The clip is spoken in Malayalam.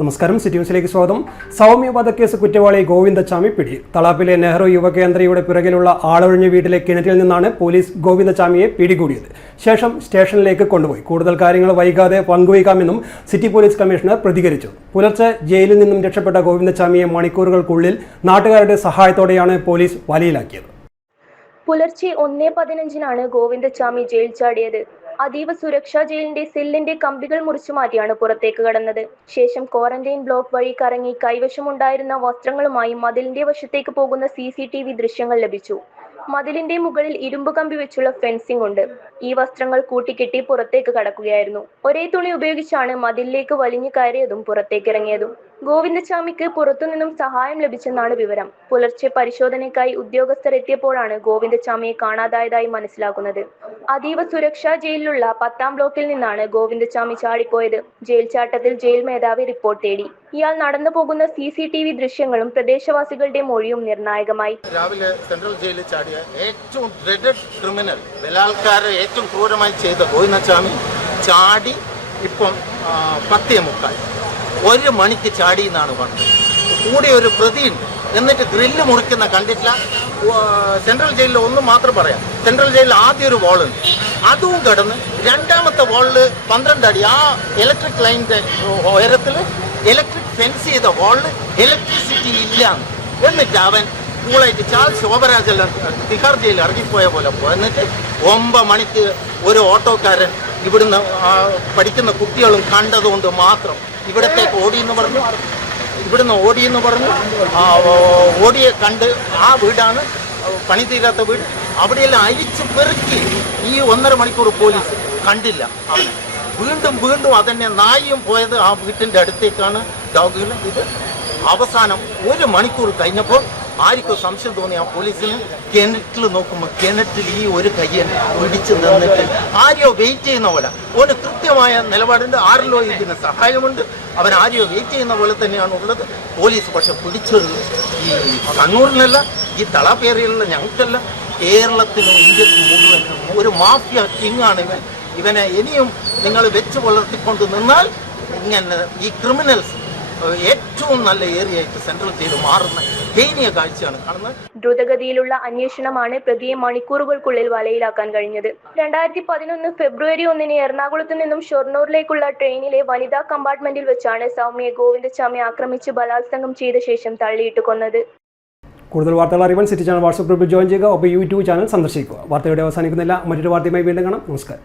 നമസ്കാരം, സിറ്റി ന്യൂസിലേക്ക് സ്വാഗതം. സൗമ്യ വധക്കേസ് കുറ്റവാളി ഗോവിന്ദച്ചാമി പിടിയിൽ. തളാപ്പിലെ നെഹ്റു യുവകേന്ദ്രയുടെ പിറകിലുള്ള ആളൊഴിഞ്ഞ വീട്ടിലെ കിണറ്റിൽ നിന്നാണ് പോലീസ് ഗോവിന്ദച്ചാമിയെ പിടികൂടിയത്. ശേഷം സ്റ്റേഷനിലേക്ക് കൊണ്ടുപോയി. കൂടുതൽ കാര്യങ്ങൾ വൈകാതെ പങ്കുവയ്ക്കാമെന്നും സിറ്റി പോലീസ് കമ്മീഷണർ പ്രതികരിച്ചു. പുലർച്ചെ ജയിലിൽ നിന്നും രക്ഷപ്പെട്ട ഗോവിന്ദച്ചാമിയെ മണിക്കൂറുകൾക്കുള്ളിൽ നാട്ടുകാരുടെ സഹായത്തോടെയാണ് പോലീസ് വലയിലാക്കിയത്. പുലർച്ചെ 1:15 ഗോവിന്ദച്ചാമി ജയിൽ ചാടിയത്. അതീവ സുരക്ഷാ ജയിലിന്റെ സെല്ലിന്റെ കമ്പികൾ മുറിച്ചു മാറ്റിയാണ് പുറത്തേക്ക് കടന്നത്. ശേഷം ക്വാറന്റൈൻ ബ്ലോക്ക് വഴി കറങ്ങി കൈവശമുണ്ടായിരുന്ന വസ്ത്രങ്ങളുമായി മതിലിന്റെ വശത്തേക്ക് പോകുന്ന CCTV ദൃശ്യങ്ങൾ ലഭിച്ചു. മതിലിന്റെ മുകളിൽ ഇരുമ്പ് കമ്പി വെച്ചുള്ള ഫെൻസിംഗ് ഉണ്ട്. ഈ വസ്ത്രങ്ങൾ കൂട്ടിക്കെട്ടി പുറത്തേക്ക് കടക്കുകയായിരുന്നു. ഒരേ തുണി ഉപയോഗിച്ചാണ് മതിലിലേക്ക് വലിഞ്ഞു കയറിയതും പുറത്തേക്കിറങ്ങിയതും. ഗോവിന്ദച്ചാമിക്ക് പുറത്തുനിന്നും സഹായം ലഭിച്ചെന്നാണ് വിവരം. പുലർച്ചെ പരിശോധനയ്ക്കായി ഉദ്യോഗസ്ഥർ എത്തിയപ്പോഴാണ് ഗോവിന്ദച്ചാമിയെ കാണാതായതായി മനസ്സിലാക്കുന്നത്. അതീവ സുരക്ഷാ ജയിലിലുള്ള 10ാം ബ്ലോക്കിൽ നിന്നാണ് ഗോവിന്ദച്ചാമി ചാടിപ്പോയത്. ജയിൽ ചാട്ടത്തിൽ ജയിൽ മേധാവി റിപ്പോർട്ട് തേടി. ഇയാൾ നടന്നു പോകുന്ന CCTV ദൃശ്യങ്ങളും പ്രദേശവാസികളുടെ മൊഴിയും നിർണായകമായി. രാവിലെ സെൻട്രൽ ജയിലിൽ ചാടിയ ഏറ്റവും ഡ്രെഡഡ് ക്രിമിനൽ, ബലാത്കാരം ഏറ്റവും ക്രൂരമായി ചെയ്ത ഗോവിന്ദച്ചാമി ചാടി ഇപ്പം 10:45 1 മണിക്ക് ചാടി എന്നാണ് പറഞ്ഞത്. കൂടെ ഒരു പ്രതിയുണ്ട്. എന്നിട്ട് ഗ്രില്ല് മുറിക്കുന്ന കണ്ടിട്ടില്ല. സെൻട്രൽ ജയിലിൽ ഒന്നും മാത്രം പറയാം, സെൻട്രൽ ജയിലിൽ ആദ്യം ഒരു വാളുണ്ട്, അതും കടന്ന് രണ്ടാമത്തെ വാളിൽ 12 അടി ആ ഇലക്ട്രിക് ലൈനിന്റെ ഉയരത്തിൽ ഇലക്ട്രിക് ഫെൻസ് ചെയ്ത വാളിൽ ഇലക്ട്രിസിറ്റി ഇല്ല. എന്നിട്ട് അവൻ കൂളായിട്ട് ശോഭരാജെല്ലാം തിഹാർ ജയിലിൽ ഇറങ്ങിപ്പോയ പോലെ എന്നിട്ട് 9 മണിക്ക് ഒരു ഓട്ടോക്കാരൻ ഇവിടുന്ന് പഠിക്കുന്ന കുട്ടികളും കണ്ടതുകൊണ്ട് മാത്രം ഇവിടത്തേക്ക് ഓടിയെന്ന് പറഞ്ഞു. ഓടിയെ കണ്ട് ആ വീടാണ് പണി തീരാത്ത വീട്. അവിടെയെല്ലാം അരിച്ചു പെറുക്കി ഈ 1.5 മണിക്കൂർ പോലീസ് കണ്ടില്ല അവനെ. വീണ്ടും അതന്നെ നായും പോയത് ആ വീട്ടിൻ്റെ അടുത്തേക്കാണ് ഡോഗുകൾ. ഇത് അവസാനം 1 മണിക്കൂർ കഴിഞ്ഞപ്പോൾ ആർക്കും സംശയം തോന്നി ആ പോലീസിന്. കിണറ്റിൽ നോക്കുമ്പോൾ കിണറ്റിൽ ഈ ഒരു കയ്യൻ പിടിച്ചു നിന്നിട്ട് ആരെയോ വെയിറ്റ് ചെയ്യുന്ന പോലെ. ഓന് കൃത്യമായ നിലപാടുണ്ട്, ആരിലോ ഇതിന് സഹായമുണ്ട്. അവൻ ആരെയോ വെയിറ്റ് ചെയ്യുന്ന പോലെ തന്നെയാണ് ഉള്ളത്. പോലീസ് പക്ഷെ പിടിച്ചത് ഈ കണ്ണൂരിനല്ല, ഈ തളാപ്പേരിയിലുള്ള ഞങ്ങൾക്കല്ല, കേരളത്തിനും ഇന്ത്യക്കും മുഴുവൻ ഒരു മാഫിയ കിങ്ങാണ് ഇവൻ. ഇവനെ ഇനിയും നിങ്ങൾ വെച്ച് പുലർത്തിക്കൊണ്ട് നിന്നാൽ ഇങ്ങനെ ഈ ക്രിമിനൽസ് ഏറ്റവും നല്ല ഏരിയയായിട്ട് സെൻട്രൽ ജയിൽ മാറുന്ന ദയനീയ കാഴ്ചയാണ് കാണുന്നത്. ദ്രുതഗതിയിലുള്ള അന്വേഷണമാണ് പ്രതിയെ മണിക്കൂറുകൾക്കുള്ളിൽ വലയിലാക്കാൻ കഴിഞ്ഞത്. 2011 ഫെബ്രുവരി 1 എറണാകുളത്ത് നിന്നും ഷൊർണൂരിലേക്കുള്ള ട്രെയിനിലെ വനിതാ കമ്പാർട്ട്മെന്റിൽ വെച്ചാണ് സൗമ്യയെ ഗോവിന്ദച്ചാമി ആക്രമിച്ച് ബലാത്സംഗം ചെയ്ത ശേഷം തള്ളിയിട്ട് കൊന്നത്. കൂടുതൽ വാർത്തകൾ അറിയാൻ സിറ്റി ചാനൽ വാട്സ്ആപ്പ് ഗ്രൂപ്പിൽ ജോയിൻ ചെയ്യുക. ഒപ്പം YouTube ചാനൽ സന്ദർശിക്കുക. വാർത്തയുടെ അവസാനിക്കുന്നില്ല. മറ്റൊരു വാർത്തയുമായി വീണ്ടും കാണാം. നമസ്കാരം.